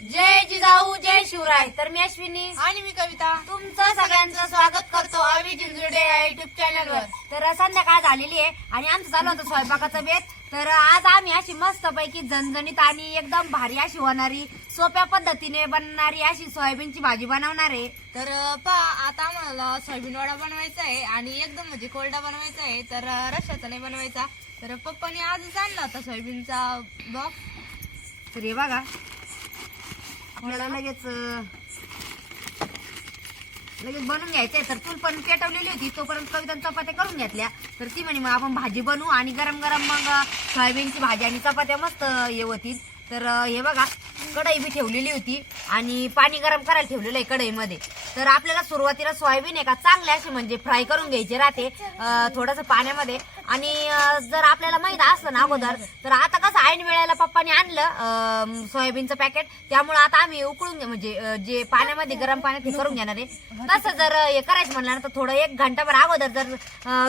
जय जिजाऊ जय शिवराय. तर मी अश्विनी. आणि मी कविता. तुमचं सगळ्यांचं स्वागत करतो आम्ही जिंजुडे या युट्यूब चॅनलवर. तर संध्याकाळ झालेली आहे आणि आमचं चालू होतं स्वयंपाकाचं बेत. तर आज आम्ही अशी मस्त पैकी झणझणीत आणि एकदम भारी अशी होणारी सोप्या पद्धतीने बनणारी अशी सोयाबीनची भाजी बनवणार आहे. तर पा आता आम्हाला सोयाबीन वडा बनवायचा आहे आणि एकदम म्हणजे कोरडा बनवायचा आहे. तर अं, रश्श्याचा नाही बनवायचा. तर पप्पाने आजच आणला होता सोयाबीनचा बॉक्स तर हे बघा मला लगेच लगेच बनवून घ्यायचंय. तर चूल पण पेटवलेली होती. तोपर्यंत कविता चपात्या करून घेतल्या. तर ती म्हणे मग आपण भाजी बनवू आणि गरम गरम मग सोयाबीनची भाजी आणि चपात्या मस्त हे होतील तर हे बघा कढई बी ठेवलेली होती आणि पाणी गरम करायला ठेवलेलं आहे कढईमध्ये. तर आपल्याला सुरुवातीला सोयाबीन आहे का? चांगले असे म्हणजे फ्राय करून घ्यायचे राहते थोडस पाण्यामध्ये. आणि जर आपल्याला माहीत असलं ना अगोदर तर आता कसं ऐन वेळेला पप्पाने आणलं सोयाबीनचं पॅकेट त्यामुळे आता आम्ही उकळून घे- म्हणजे जे पाण्यामध्ये गरम पाण्यात हे करून घेणार आहे. तसं जर हे करायचं म्हणलं ना तर थोडं एक घंटाभर अगोदर जर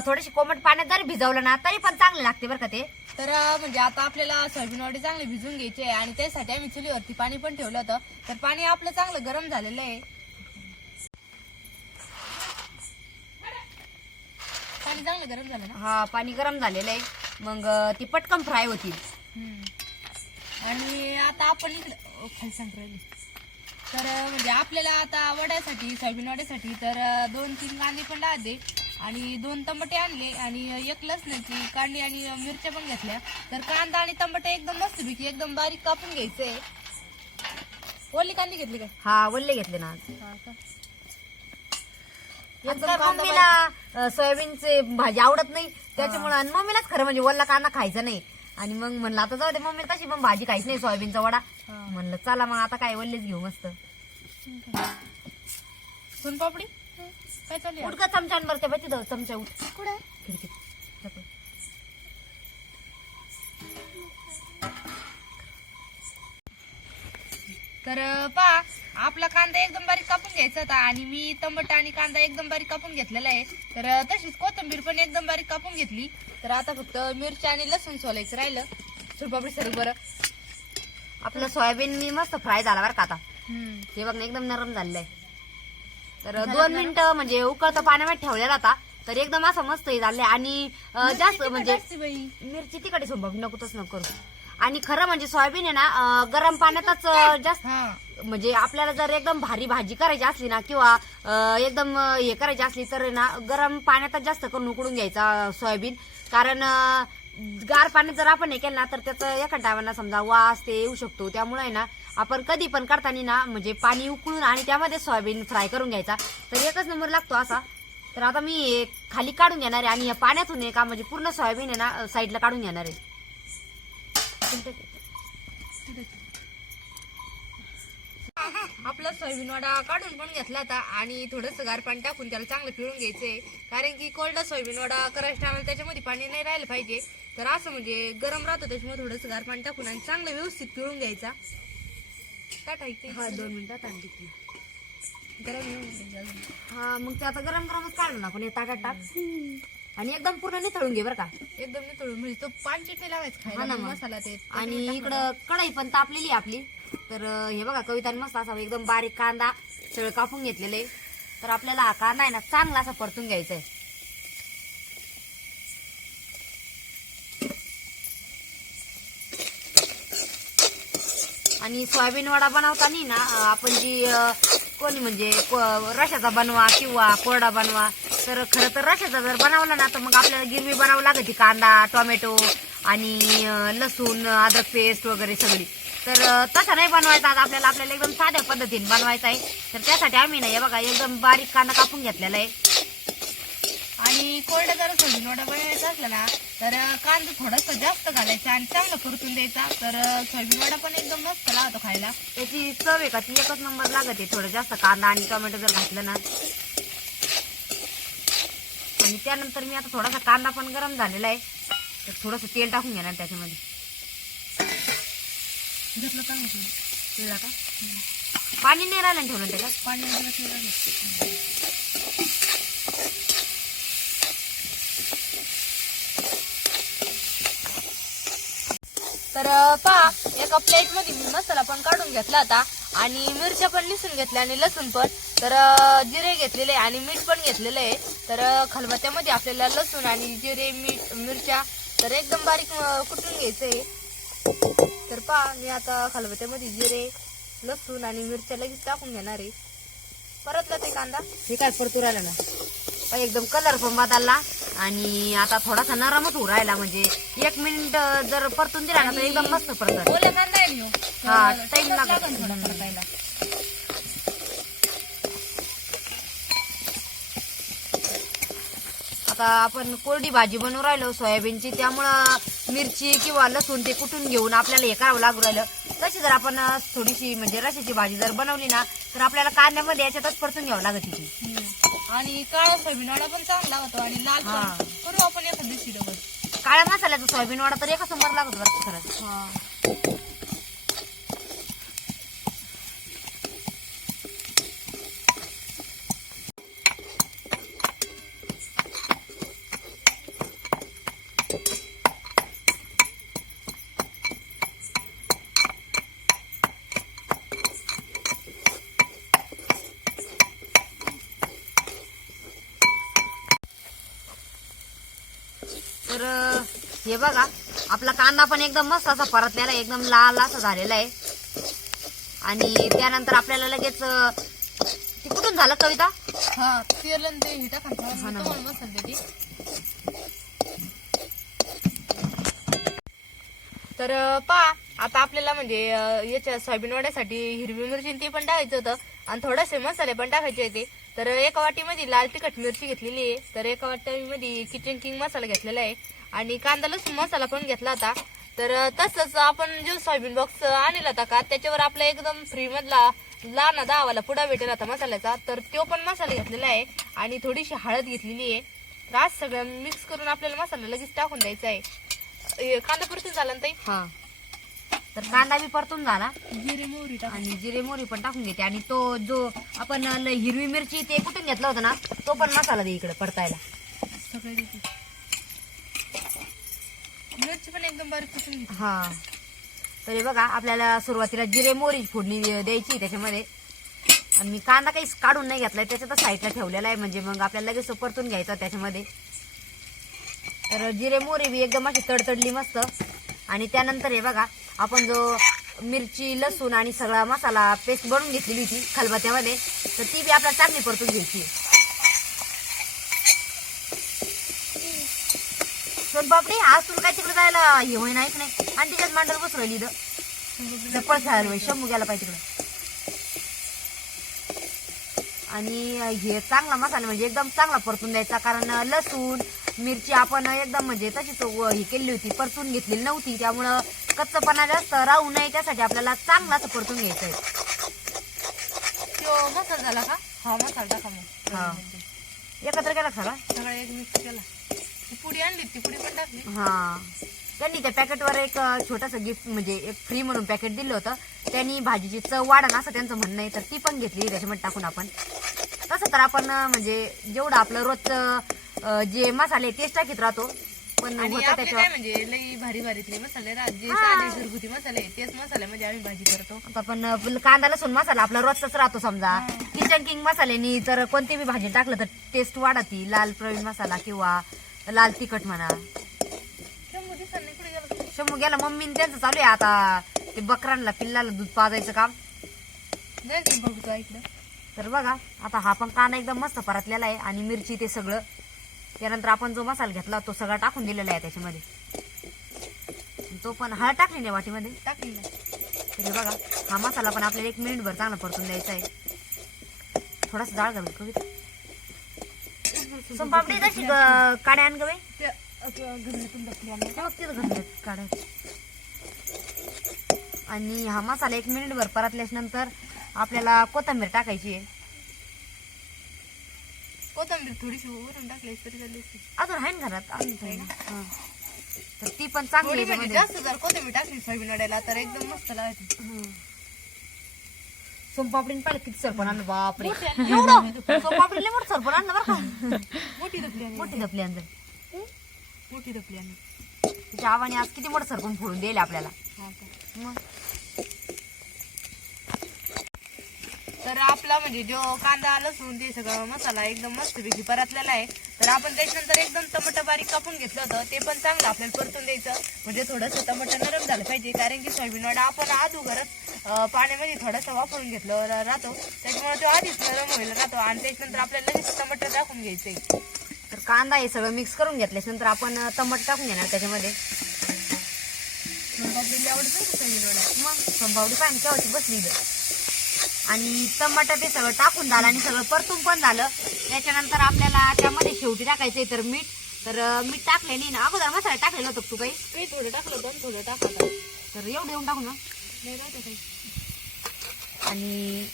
थोडीशी कोमट पाण्यात जरी भिजवलं ना तरी पण चांगलं लागते बरं का ते. तर म्हणजे आता आपल्याला सोयाबीन वडे चांगले भिजून घ्यायचे आहे. आणि त्यासाठी आम्ही चुलीवरती पाणी पण ठेवलं होतं. तर पाणी आपलं चांगलं गरम झालेलं आहे. पाणी चांगलं गरम झालं ना? हा पाणी गरम झालेलं आहे. मग ती पटकन फ्राय होतील हम्म. आणि आता आपण इकडे खाली सांग राहिली. तर अं, म्हणजे आपल्याला आता वड्यासाठी सोयाबीन वड्यासाठी तर अं, दोन तीन कांदे पण लागते आणि दोन टमाटे आणले आणि एक लसणाची कांडी आणि मिरच्या पण घेतल्या. तर कांदा आणि टमाटे एकदम मस्तपैकी एकदम बारीक कापून घ्यायचंय ओली कांदी घेतली काय? हा वल्ले घेतले ना आज. काय मम्मीला अं, सोयाबीनचे भाजी आवडत नाही. त्याच्यामुळे आणि मम्मीलाच खरं म्हणजे वल्ला कांदा खायचा नाही. आणि मग म्हणलं आता जाऊ दे मम्मी तशी पण भाजी खायची नाही सोयाबीनचा वडा. म्हणलं चला मग आता काय वल्लेच घेऊ मस्त. सोनपापडी? काय चालू आहे? उठ का चमचा बरं ते तिथं चमचा उठ. तर पा आपला कांदा एकदम बारीक कापून घ्यायचा होता आणि मी टमाटा आणि कांदा एकदम बारीक कापून घेतलेला आहे. तर तशीच कोथिंबीर पण एकदम बारीक कापून घेतली. तर आता फक्त मिरची आणि लसूण सोलायचं राहिलं. सुरपापडी सर बरं. आपलं सोयाबीन मी मस्त फ्राय झाला बरं का आता. ते बघ ना एकदम नरम झालेलं आहे तर दोन मिनिटं म्हणजे उकळतं पाण्यामध्ये ठेवलेला होता तर एकदम असं मस्त हे झालंय. आणि जास्त म्हणजे मिरची तिकडे सोबत नको तसं नको करू. आणि खरं म्हणजे सोयाबीन आहे ना गरम पाण्यातच जास्त म्हणजे आपल्याला जर एकदम भारी भाजी करायची असली ना किंवा एकदम हे करायची असली तर ना गरम पाण्यातच जास्त करून उकडून घ्यायचा सोयाबीन. कारण गार पाण्यात जर आपण हे केलं ना तर त्याचं एका टायमाला समजा वास ते येऊ शकतो. त्यामुळे आहे ना आपण कधी पण करताना ना म्हणजे पाणी उकळून आणि त्यामध्ये सोयाबीन फ्राय करून घ्यायचा. तर एकच नंबर लागतो असा. तर आता मी खाली काढून घेणार आहे आणि या पाण्यातून का म्हणजे पूर्ण सोयाबीन आहे ना साईडला काढून घेणार आहे. आपला सोयाबीन वडा काढून पण घेतला होता आणि थोडंसं गार पाणी टाकून त्याला चांगलं पिळून घ्यायचंय. कारण की कोरडा सोयाबीन वडा करायच्या टायमाला त्याच्यामध्ये पाणी नाही राहिलं पाहिजे. तर असं म्हणजे गरम राहतो त्याच्यामुळे थोडंसं गार पाणी टाकून आणि चांगलं व्यवस्थित पिळून घ्यायचा. काय टाकते हा दोन मिनिटात आणली. गरम. हा मग ते आता गरम गरमच काढलं ना आपण हे ताटात टाक. आणि एकदम पूर्ण निथळून घे बरं का. एकदम नितळून म्हणजे तो पान नाही लावायचं हा ना मग. मसाला ते आणि इकडं कढई पण तापलेली आहे आपली. तर अं, हे बघा कविताने मस्त असा एकदम बारीक कांदा सगळं कापून घेतलेलं आहे. तर आपल्याला हा कांदा आहे ना चांगला असा परतून घ्यायचा आहे. आणि सोयाबीन वडा बनवताना ना अं, आपण जी अं, कोणी म्हणजे को- रशाचा बनवा किंवा कोरडा बनवा तर खरं तर रशाचा जर बनवला ना तर मग आपल्याला गिरवी बनावं लागते. कांदा टोमॅटो आणि लसूण अद्रक पेस्ट वगैरे सगळी. तर तसा तसं नाही बनवायचा आता आपल्याला. आपल्याला एकदम साध्या पद्धतीने बनवायचा आहे. तर त्यासाठी आम्ही ना बघा एकदम बारीक कांदा कापून घेतलेला आहे. आणि कोरडा जर सोयाबीन वडा बनवायचा असला ना तर कांदा थोडासा जास्त घालायचा आणि चांगलं परतून द्यायचा. तर सोयाबीन वडा पण एकदम मस्त लावतो खायला. त्याची चव आहे का? ती एकच नंबर लागत थोडं जास्त कांदा आणि टोमॅटो जर घातलं ना. आणि त्यानंतर मी आता थोडासा कांदा पण गरम झालेला आहे. तर थोडंसं तेल टाकून घेणार त्याच्यामध्ये. घेतलं का पाणी नाही राहिलं ठेवलं त्याच्यात? पाणी. तर पा एका प्लेटमध्ये मी मसाला पण काढून घेतला होता. आणि मिरच्या पण निसून घेतल्या आणि लसूण पण. तर जिरे घेतलेले आहे आणि मीठ पण घेतलेलं आहे. तर खलबत्त्यामध्ये आपल्याला लसूण आणि जिरे मीठ मिरच्या तर एकदम बारीक कुटून घ्यायचंय तर पहा मी आता खलबत्त्यामध्ये जिरे लसूण आणि मिरच्या लगेच टाकून घेणार आहे. परतला ते कांदा. हे काय परतू राहिला ना? पण एकदम कलर पण बदलला. आणि आता थोडासा नरमच होऊ राहिला म्हणजे एक मिनिट जर परतून दिला ना तर एकदम मस्त परत कांदा आहे. हा, तर time तेलच लागत. लागन थोडा परतायला. आता आपण कोरडी भाजी बनवू राहिलो सोयाबीनची. त्यामुळं मिरची किंवा लसूण ते कुटून घेऊन आपल्याला हे करावं लागू राहिलं. तशी जर आपण थोडीशी म्हणजे रशाची भाजी जर बनवली ना तर आपल्याला कांद्यामध्ये याच्यातच परतून घ्यावं लागत ती हम्म. आणि काळा सोयाबीन वडा पण चांगला होतो आणि लाल हा. करू आपण एखाद दिवशी डबल काळ्या मसाल्याचा सोयाबीन वाडा तर एकच नंबर लागत बरं खरंच. तर हे बघा आपला कांदा पण एकदम मस्त असा परतलेला आहे एकदम लाल असा झालेला आहे. आणि त्यानंतर आपल्याला लगेच ते कुठून झालं कविता? हा तेल ते तर पा आता आपल्याला म्हणजे याच्या सोयाबीन वड्यासाठी हिरवी मिरची ते पण टाकायचं होतं. आणि थोडेसे मसाले पण टाकायचे होते तर एका वाटीमध्ये लाल तिखट मिरची घेतलेली आहे. तर एका वाटीमध्ये किचन किंग मसाला घेतलेला आहे. आणि कांदा लसूण मसाला पण घेतला होता. तर तसंच आपण जो सोयाबीन बॉक्स आणला होता का त्याच्यावर आपला एकदम फ्रीमधला लहान दहावाला पुडा भेटेल होता मसाल्याचा. तर तो पण मसाला घेतलेला आहे. आणि थोडीशी हळद घेतलेली आहे. तर आज सगळं मिक्स करून आपल्याला मसाला लगेच टाकून द्यायचा आहे. कांदा परतून झाला ना ताई? हां. तर कांदा बी परतून झाला. जिरे मोहरी आणि जिरे मोहरी पण टाकून घेते. आणि तो जो आपण ल- हिरवी मिरची ते कुठून घेतला होता ना तो पण मसाला दे इकडे परतायला. सगळे देते. मिरची पण एकदम बारीक कुठून घेते. हा. तर हे बघा आपल्याला सुरुवातीला जिरे मोहरी फोडणी द्यायची त्याच्यामध्ये. आणि मी कांदा काही काढून नाही घेतलाय त्याच्यातच साईडला ठेवलेला आहे. म्हणजे मग आपल्याला लगेच तो परतून घ्यायचा त्याच्यामध्ये. तर जिरे मोहरी बी एकदम अशी तडतडली मस्त. आणि त्यानंतर हे बघा आपण जो मिरची लसूण आणि सगळा मसाला पेस्ट बनवून घेतलेली होती खलबत्यामध्ये तर ती बी आपल्याला चांगली परतून घ्यायची. सोनपापडी आज तुला काय तिकडे जायला हे होई नाही नाही. आणि तिच्यात मांडर बसू राहिली चप्पल पाहिजे शंभू गेला पाहिजे तिकडं. आणि हे चांगला मसाला म्हणजे एकदम चांगला परतून द्यायचा कारण लसूण मिरची आपण एकदम म्हणजे तशीच व- हे केली होती परतून घेतलेली नव्हती. त्यामुळं कच्चपणा जास्त राहू नये त्यासाठी आपल्याला चांगला असं परतून घ्यायचं आहे तो मसाला झाला का? हा. मसाला टाका मग. हा. एकत्र केला का सगळा? एक मिक्स केला. ती पुडी आणली ती पुडी पण टाकली. हा. त्यांनी त्या पॅकेटवर एक छोटस गिफ्ट म्हणजे एक फ्री म्हणून पॅकेट दिलं होतं. त्यांनी भाजीची चव वाढन असं त्यांचं म्हणणं आहे तर ती पण घेतली त्याच्यामध्ये टाकून आपण. तसं तर आपण अं, म्हणजे जेवढं आपलं रोजचं अं, जे मसाले तेच टाकीत राहतो. पण आणि होतं आपले काय त्याच्यावर म्हणजे लई भारी भारीतले मसाले राहत जे. साधे घरगुती मसाले आहेत, तेच मसाल्यामध्ये आम्ही भाजी करतो. आता पण अं, कांदा लसूण मसाला आपला रोजचाच राहतो समजा. किचन किंग मसाल्यानी तर कोणती बी भाजी टाकलं तर टेस्ट वाढती लाल प्रवीण मसाला किंवा लाल तिखट म्हणा. शंभू दिवसांनी कुठे गेलो शंभू गेला मम्मीने त्यांचं चालू आहे आता. ते बकरांना पिल्लाला दूध पाजायचं काम. जायचं बघतो इकडे. तर बघा आता हा पण कांदा एकदम मस्त परतलेला आहे आणि मिरची ते सगळं त्यानंतर आपण जो मसाला घेतला तो सगळा टाकून दिलेला आहे त्याच्यामध्ये. तो पण हळद टाकली नाही वाटीमध्ये. टाकली ना तर हे बघा हा मसाला पण आपल्याला एक मिनिटभर चांगला परतून द्यायचा आहे. थोडासा डाळ घालू कविता सोनपापडी तशी काड्या आण गवे काड्या. आणि हा मसाला एक मिनिटभर परतल्याच्या नंतर आपल्याला कोथिंबीर टाकायची आहे. कोथंबीर थोडीशी वरून टाकली तरी झाली असती. अजून आहे ना घरात अजून आहे ना? हा. तर ती पण चांगली थोडी आहे म्हणजे. जास्त जर कोथिंबीर टाकली सोयाबीन वड्याला तर एकदम मस्त लागते. सोनपापडीने पाहिलं किती सरपण आणलं बापरे मोठी आणली. एवढं सोनपापडीला मोठं सरपण आणलं बरं का मोठी आणि मोठी दपली अंदर मोठी धपली आणि तिच्या आवाने आज किती मोठं सरपण फोडून दिले आपल्याला हा का मग तर आपला म्हणजे जो कांदा लसूण ते सगळं मसाला एकदम मस्तपैकी परतलेला आहे. तर आपण त्याच्यानंतर एकदम टमाटर बारीक कापून घेतलं होतं. ते पण चांगलं आपल्याला परतून द्यायचं. म्हणजे थोडंसं टमाटर नरम झालं पाहिजे कारण की सोयाबीन वडा आपण अगोदरच पाण्यामध्ये थोडंसं वापरून घेतलं राहतो. त्याच्यामुळे तो आधीच नरम व्हायला राहतो. आणि त्याच्यानंतर आपल्याला लगेच टमाटर टाकून घ्यायचंय. तर कांदा हे सगळं मिक्स करून घेतल्यास नंतर आपण टमाटर टाकून घेणार त्याच्यामध्ये. आवडतं मग संभावडी पाणी केव्हाची बसली आणि टमाटर ते सगळं टाकून झालं आणि सगळं परतून पण झालं. त्याच्यानंतर आपल्याला त्यामध्ये शेवटी टाकायचंय तर मीठ. तर मीठ टाकले नाही ना. अगोदर मसाला टाकलेलं होतं तू काही? काही थोडं टाकलं पण थोडं टाकलं तर एवढं येऊन टाकू ना. आणि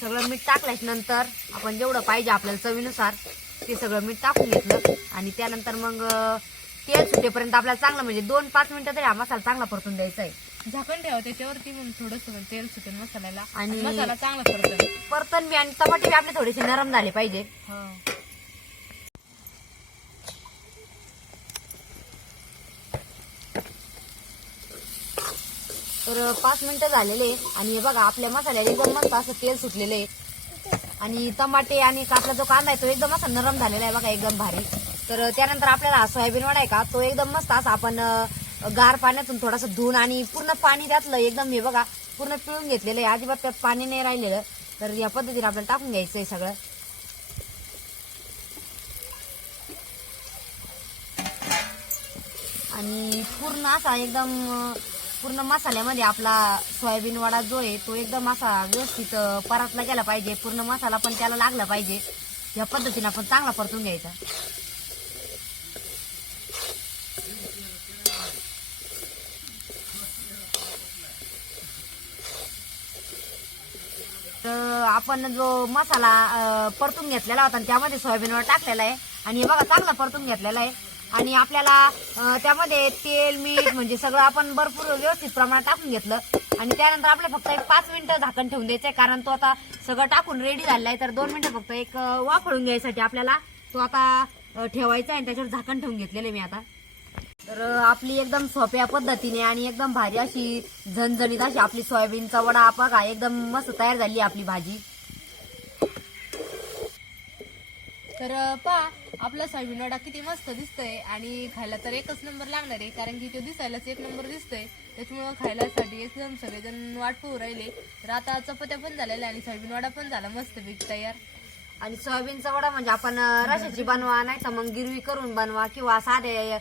सगळं मीठ टाकल्याच नंतर आपण जेवढं पाहिजे आपल्याला चवीनुसार ते सगळं मीठ टाकून घेतलं. आणि त्यानंतर मग तेल सुटेपर्यंत आपल्याला चांगलं म्हणजे दोन पाच मिनिटं तरी हा मसाला चांगला परतून द्यायचा आहे. झाकण ठेवा त्याच्यावरती मग थोडस तेल सुटेल मसाल्याला. आणि- आणि मसाला चांगला परत परतन बी आणि टमाटे बी आपले थोडेसे नरम झाले पाहिजे. तर पाच मिनिटं झालेले आणि हे बघा आपल्या मसाल्याला एकदम मस्त असं तेल सुटलेलं आहे. आणि टमाटे आणि आपला जो कांदा आहे तो एकदम असा नरम झालेला आहे बघा एकदम भारी. तर त्यानंतर आपल्याला हा सोयाबीन वडा आहे का तो एकदम मस्त असा आपण अं, गार पाण्यातून थोडासा धुवून आणि पूर्ण पाणी त्यातलं एकदम हे बघा पूर्ण पिळून घेतलेलं आहे. अजिबात त्यात पाणी नाही राहिलेलं. तर या पद्धतीने आपल्याला टाकून घ्यायचं आहे सगळं. आणि पूर्ण असा एकदम पूर्ण मसाल्यामध्ये आपला सोयाबीन वडा जो आहे तो एकदम असा व्यवस्थित परातला गेला पाहिजे. पूर्ण मसाला पण त्याला लागला पाहिजे. या पद्धतीने आपण चांगला परतून घ्यायचा तर आपण जो मसाला परतून घेतलेला होता आणि त्यामध्ये सोयाबीनवर टाकलेला आहे. आणि हे बघा चांगला परतून घेतलेला आहे. आणि आपल्याला त्यामध्ये तेल मीठ म्हणजे सगळं आपण भरपूर व्यवस्थित प्रमाणात टाकून घेतलं. आणि त्यानंतर आपल्याला फक्त एक पाच मिनिटं झाकण ठेवून द्यायचं आहे कारण तो आता सगळं टाकून रेडी झालेला आहे. तर दोन मिनिटं फक्त एक वाफळून घ्यायसाठी आपल्याला तो आता ठेवायचा आहे आणि त्याच्यावर झाकण ठेवून घेतलेलं आहे मी आता. तर आपली एकदम सोप्या पद्धतीने आणि एकदम भारी अशी झणझणीत अशी आपली सोयाबीनचा वडा बघा एकदम मस्त तयार झाली आपली भाजी. तर पा आपला सोयाबीन वडा किती मस्त दिसतोय आणि खायला तर एकच नंबर लागणार आहे कारण की तो दिसायलाच एक नंबर दिसतोय. त्याच्यामुळे खायलासाठी एकदम सगळेजण वाट पाहू राहिले. तर आता चपात्या पण झालेल्या आणि सोयाबीन वडा पण झाला मस्त पीक तयार. आणि सोयाबीनचा वडा म्हणजे आपण रशाची बनवा नाही तर मग गिरवी करून बनवा किंवा साधे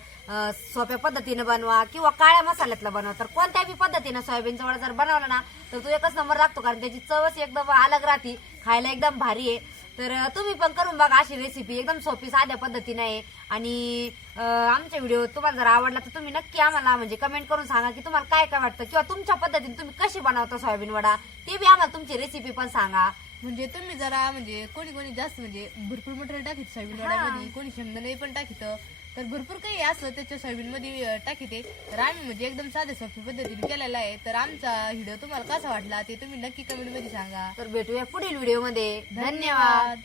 सोप्या पद्धतीने बनवा किंवा काळ्या मसाल्यातला बनवा. तर कोणत्याही पद्धतीनं सोयाबीनचा वडा जर बनवला ना तर तो एकच नंबर लागतो कारण त्याची चवच एकदम अलग राहते खायला एकदम भारी आहे. तर तुम्ही पण करून बघा अशी रेसिपी एकदम सोपी साध्या पद्धतीने आहे. आणि आमचा व्हिडिओ तुम्हाला जर आवडला तर तुम्ही नक्की आम्हाला म्हणजे कमेंट करून सांगा की तुम्हाला काय काय वाटतं किंवा तुमच्या पद्धतीने तुम्ही कशी बनवता सोयाबीन वडा. ते बी आम्हाला तुमची रेसिपी पण सांगा. म्हणजे तुम्ही जरा म्हणजे कोणी कोणी जास्त म्हणजे भरपूर मटेरियल टाकीत सोयाबीन वड्यामध्ये कोणी शेंगदाणे पण टाकीत. तर भरपूर काही असं त्याच्या सोयाबीन मध्ये टाकीते तर आम्ही म्हणजे एकदम साध्या सोपी पद्धतीने केलेला आहे. तर आमचा व्हिडिओ तुम्हाला कसा वाटला ते तुम्ही नक्की कमेंटमध्ये सांगा. तर भेटूया पुढील व्हिडिओमध्ये धन्यवाद. धन्यवाद.